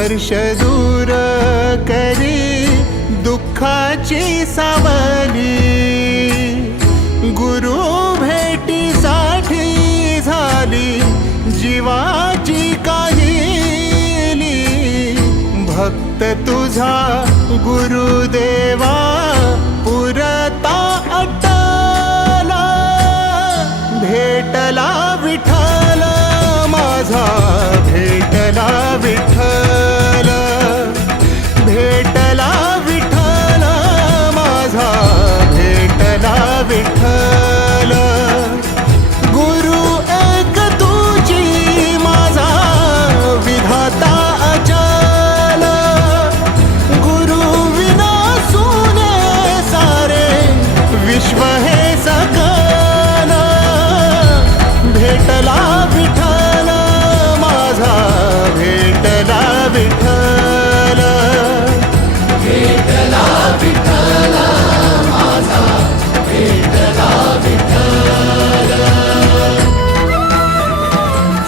स्पर्श दूर करी दुःखाची सावली। गुरु भेटीसाठी झाली जीवाची काहिली। भक्त तुझा गुरुदेवा पुरता अटला। भेटला विठ्ठल माझा, भेटला विठ्ठल, भेटला विठ्ठल माझा, भेटला विठ्ठल। गुरु एक तुझी माझा विधाता अचल। गुरु विना सुने सारे विश्व हे सकल। भेटला विठ्ठल माझा, भेटला विठ्ठल, भेटला विठ्ठल माझा, भेटला विठ्ठल।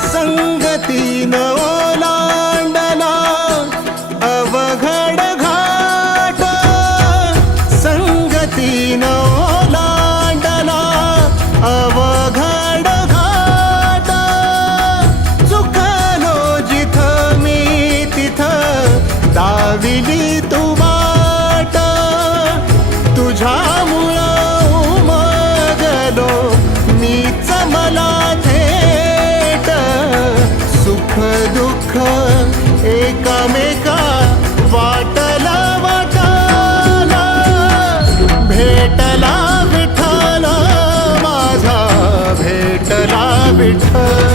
संगतीन ओलांडला अवघड घाट। संगतीन ओलांडला अवघड घाट। चुकलो जिथं मी तिथं दाविली तू वाट। तुझ्यामुळं उमगलो मीच मला थेट। सुख दुःख एकामेका वाटला वाटाला। भेटला विठ्ठल माझा, भेटला विठ्ठल।